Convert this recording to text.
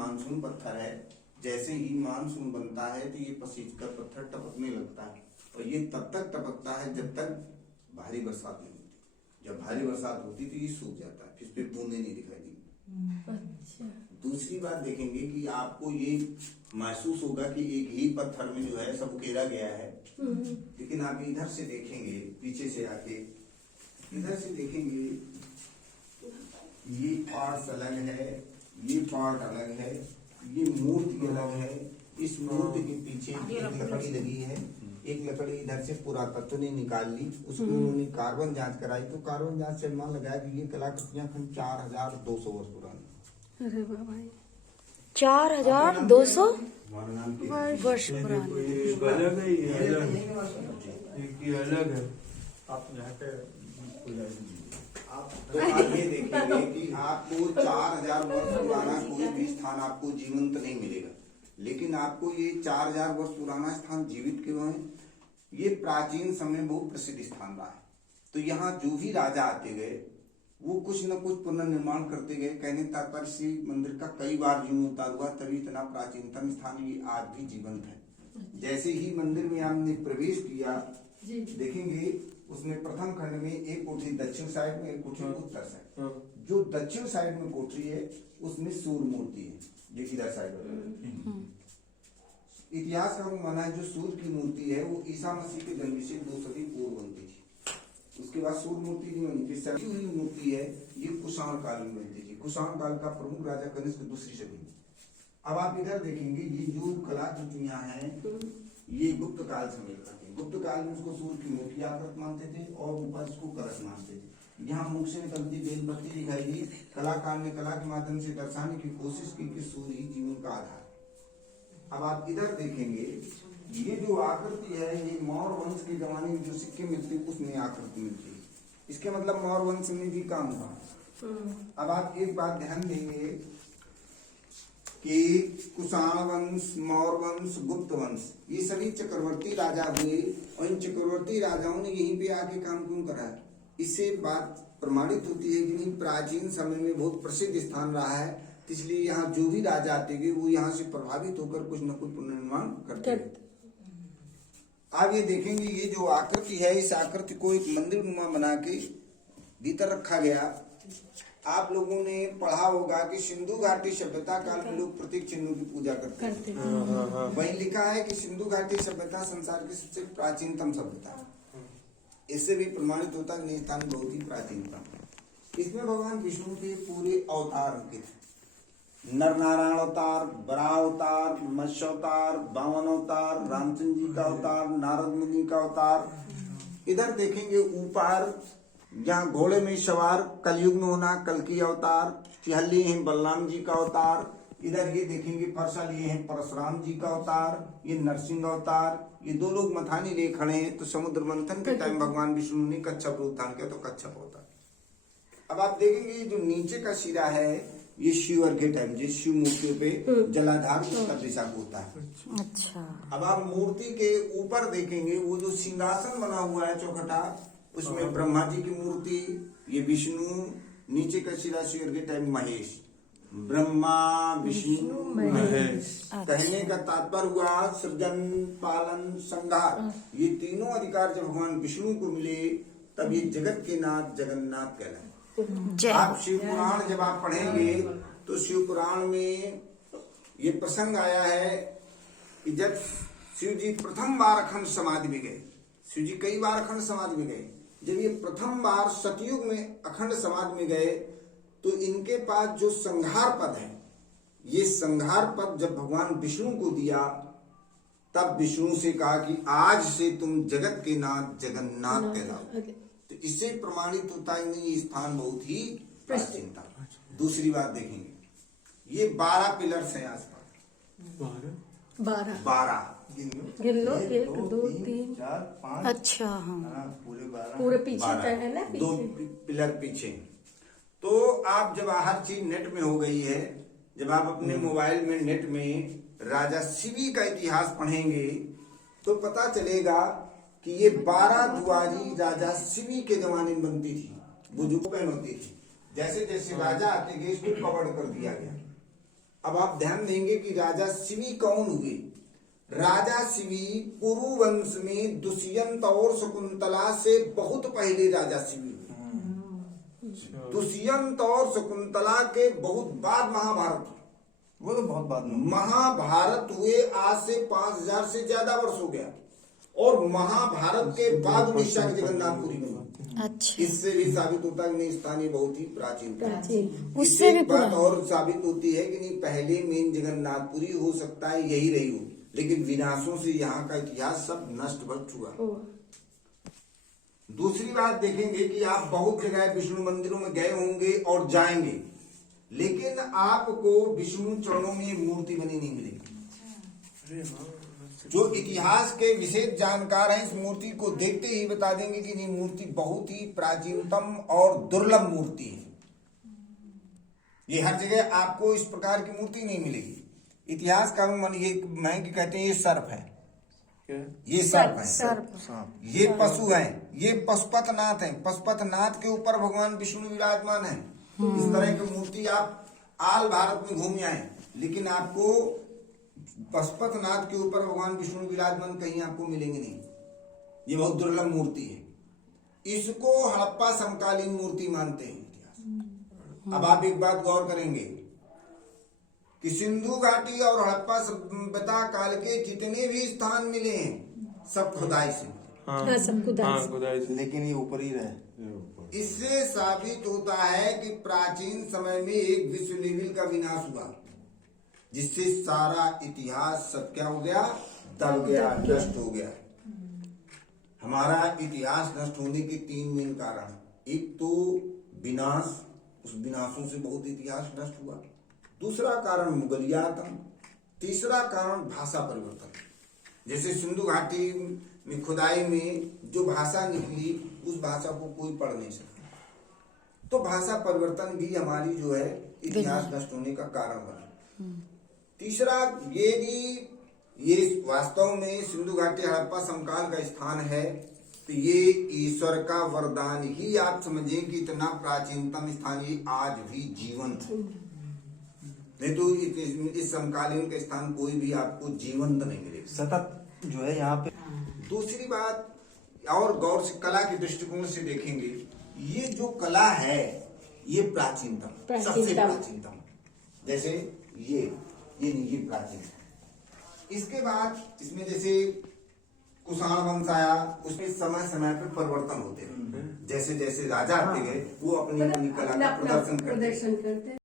Monsoon पत्थर है। जैसे ही मानसून बनता है तो ये पसीज कर पत्थर टपकने लगता है, और ये तब तक टपकता है जब तक भारी बरसात नहीं होती। जब भारी बरसात होती तो ये सूख जाता है, फिर पे बूंदे नहीं दिखाई देंगी। अच्छा। दूसरी बात देखेंगे कि आपको ये महसूस होगा कि एक ही पत्थर में जो है सब उकेरा गया है, लेकिन आप इधर से देखेंगे, पीछे से आके इधर से देखेंगे, ये पार्ट अलग है, ये पार्ट अलग है, ये मूर्ति अलग है। इस मूर्ति के पीछे एक लकड़ी लगी है, एक लकड़ी इधर से पुरातत्व ने निकाल ली, उसकी उन्होंने कार्बन जांच कराई, तो कार्बन जांच से अनुमान लगाया कि ये कलाकृतियां 4200 वर्ष पुरानी। अरे बाबा, 4200 वर्ष पुरानी। अलग है। आप यहाँ पे तो आप ये देखेंगे कि आपको 4000 वर्ष पुराना कोई भी स्थान आपको जीवंत नहीं मिलेगा, लेकिन आपको ये 4000 वर्ष पुराना स्थान जीवित क्यों है? ये प्राचीन समय बहुत प्रसिद्ध स्थान रहा है। तो यहाँ जो भी राजा आते गए वो कुछ न कुछ पुनर्निर्माण करते गए। कहने तात्पर्य से मंदिर का कई बार जीर्णोद्धार हुआ, तभी इतना प्राचीनतम स्थान ये आज भी जीवंत है। जैसे ही मंदिर में आपने प्रवेश किया, देखेंगे उसमें प्रथम खंड में एक कोठरी दक्षिण साइड में, एक कोठरी उत्तर साइड। जो दक्षिण साइड में कोठरी है उसमें सूर्य मूर्ति है, जो इधर साइड। इतिहास का मानना है जो सूर्य की मूर्ति है वो ईसा मसीह के जन्म से 2 सदी पूर्व बनती थी। उसके बाद सूर्य मूर्ति नहीं बनी। फिर सजी हुई मूर्ति है, ये कुषाण काल में बनती थी। कुषाण काल का प्रमुख राजा कनिष्क 2री सदी में। अब आप इधर देखेंगे ये जो कलाकृतियां हैं ये गुप्त काल से मेल खाती है। गुप्त काल में उसको सूर्य की मूर्ति आकृत मानते थे और ऊपर इसको कलश मानते थे। यहाँ मुख से निकलती बेलबत्ती दिखाई दी। कलाकार ने कला के माध्यम से दर्शाने की कोशिश की कि सूर्य ही जीवन का आधार। अब आप इधर देखेंगे ये जो आकृति है ये मौर्य वंश के जमाने में जो सिक्के मिलते उसमें आकृति मिलती है। इसके मतलब मौर्य वंश में भी काम हुआ। अब आप एक बात ध्यान देंगे कि कुषाण वंश, मौर्य वंश, गुप्त वंश ये सभी चक्रवर्ती राजा हुए, और इन चक्रवर्ती राजाओं ने यहीं पे आके काम क्यों करा है? इससे बात प्रमाणित होती है कि नहीं प्राचीन समय में बहुत प्रसिद्ध स्थान रहा है, इसलिए यहाँ जो भी राजा आते गए वो यहाँ से प्रभावित होकर कुछ न कुछ पुनर्निर्माण करते हैं। आप ये देखेंगे ये जो आकृति है इस आकृति को एक मंदिर नुमा बना के भीतर रखा गया। आप लोगों ने पढ़ा होगा कि सिंधु घाटी सभ्यता काल में लोग प्रतीक चिन्हों की पूजा करते हैं। वही लिखा है कि सिंधु घाटी सभ्यता संसार की सबसे प्राचीनतम सभ्यता। इससे भी प्रमाणित होता है कि स्थान बहुत ही प्राचीनतम। इसमें भगवान विष्णु के पूरे अवतार अंकित है। नर नारायण अवतार, वराह अवतार, मत्स्य अवतार, वामन अवतार, रामचंद्र जी का अवतार, नारद मुनि का अवतार। इधर देखेंगे ऊपर जहाँ घोड़े में सवार कलयुग में होना कल्कि अवतार, चिहल्ली है बलराम जी का अवतार। इधर ये देखेंगे फरसा लिए हैं परशुराम जी का अवतार, ये नरसिंह अवतार। ये 2 लोग मथानी ले खड़े हैं, तो समुद्र मंथन के टाइम भगवान विष्णु ने कच्छप रूप धारण किया तो कच्छप होता। अब आप देखेंगे जो नीचे का सिरा है ये शिव अर्घ्य टाइम जिस शिव मूर्ति पे जलाधार उत्तर दिशा को होता है। अच्छा। अब आप मूर्ति के ऊपर देखेंगे वो जो सिंहासन बना हुआ है चौखटा, उसमें ब्रह्मा जी की मूर्ति, ये विष्णु, नीचे का सिरा शिव अर्घ्य टाइम महेश, ब्रह्मा विष्णु महेश। कहने का तात्पर्य हुआ सृजन, पालन, संहार ये तीनों अधिकार जब भगवान विष्णु को मिले तब ये जगत के नाथ जगन्नाथ कहलाए। आप शिव पुराण जब आप पढ़ेंगे तो शिव पुराण में ये प्रसंग आया है कि जब शिव जी प्रथम बार अखंड समाधि में गए, शिव जी कई बार अखंड समाधि में गए, जब ये प्रथम बार सतयुग में अखंड समाधि में गए तो इनके पास जो संहार पद है, ये संहार पद जब भगवान विष्णु को दिया तब विष्णु से कहा कि आज से तुम जगत के नाथ जगन्नाथ कहलाओ। तो इससे प्रमाणित होता है नहीं ये स्थान बहुत ही प्राचीन था। दूसरी बात देखेंगे ये 12 पिलर्स हैं आसपास। 12 गिन लो 1 2 3 4 5। अच्छा। हाँ पूरे 12 पूरे पीछे है ना, 2 पिलर पीछे। तो आप जब हर चीज नेट में हो गई है, जब आप अपने मोबाइल में नेट में राजा शिवी का इतिहास पढ़ेंगे तो पता चलेगा कि ये 12 दुआरी राजा शिवी के जमाने में बनती थी, वो जो पहन होती थी। जैसे जैसे राजा आते गए इसको कवर कर दिया गया। अब आप ध्यान देंगे कि राजा शिवी कौन हुए। राजा शिवी पुरु वंश में दुष्यंत और शकुंतला से बहुत पहले राजा शिवी हुए। दुष्यंत और शकुंतला के बहुत बाद महाभारत, वो तो बहुत बाद में। महाभारत हुए आज से 5000 से ज्यादा वर्ष हो गया, और महाभारत के बाद उड़ीसा की जगन्नाथपुरी बनी। अच्छा, इससे भी साबित होता है कि नहीं, स्थान ये बहुत ही प्राचीन था। प्राचीन, उससे इससे भी एक बात पुराना। और साबित होती है कि नहीं, पहले मेन जगन्नाथपुरी हो सकता है यही रही हो, लेकिन विनाशों से यहाँ का इतिहास सब नष्ट भ्रष्ट हुआ। दूसरी बात देखेंगे कि आप बहुत जगह विष्णु मंदिरों में गए होंगे और जाएंगे, लेकिन आपको विष्णु चरणों में मूर्ति बनी नहीं मिलेगी। जो इतिहास के विशेष जानकार हैं इस मूर्ति को देखते ही बता देंगे कि नहीं, मूर्ति बहुत ही प्राचीनतम और दुर्लभ मूर्ति है। ये हर जगह आपको इस प्रकार की मूर्ति नहीं मिलेगी। इतिहासकारों मन ये कहते हैं ये सर्प है, ये सर्प है, ये पशु है, ये पशुपतनाथ है। पशुपतनाथ के ऊपर भगवान विष्णु विराजमान है। इस तरह की मूर्ति आप आल भारत में घूम आए, लेकिन आपको पशुपतनाथ के ऊपर भगवान विष्णु विराजमान कहीं आपको मिलेंगे नहीं। ये बहुत दुर्लभ मूर्ति है। इसको हड़प्पा समकालीन मूर्ति मानते हैं इतिहास। अब आप एक बात गौर करेंगे कि सिंधु घाटी और हड़प्पा सभ्यता काल के जितने भी स्थान मिले हैं सब खुदाई से मिले। हाँ, सब खुदाई से। लेकिन ये ऊपर ही रहे। इससे साबित होता है कि प्राचीन समय में एक विश्व लेवल का विनाश हुआ, जिससे सारा इतिहास सब क्या हो गया, दब गया, नष्ट हो गया। हमारा इतिहास नष्ट होने के 3 मेन कारण, एक तो विनाश, उस विनाशों से बहुत इतिहास नष्ट हुआ। दूसरा कारण मुगलिया आतंक, तीसरा कारण भाषा परिवर्तन। जैसे सिंधु घाटी में खुदाई में जो भाषा निकली उस भाषा को कोई पढ़ नहीं सका, तो भाषा परिवर्तन भी हमारी जो है इतिहास नष्ट होने का कारण बना। तीसरा ये वास्तव में सिंधु घाटी हड़प्पा समकाल का स्थान है, तो ये ईश्वर का वरदान ही आप समझें कि इतना प्राचीनतम स्थान ये आज भी जीवंत है। नहीं तो इस समकालीन के स्थान कोई भी आपको जीवंत नहीं मिलेगा, सतत जो है यहाँ पे। दूसरी बात और गौर से कला के दृष्टिकोण से देखेंगे, ये जो कला है ये प्राचीनतम, सबसे प्राचीनतम। जैसे ये प्राचीन। इसके बाद इसमें जैसे कुषाण वंश आया, उसमें समय समय पर परिवर्तन होते हैं। जैसे जैसे राजा आते गए वो अपनी कला का प्रदर्शन करते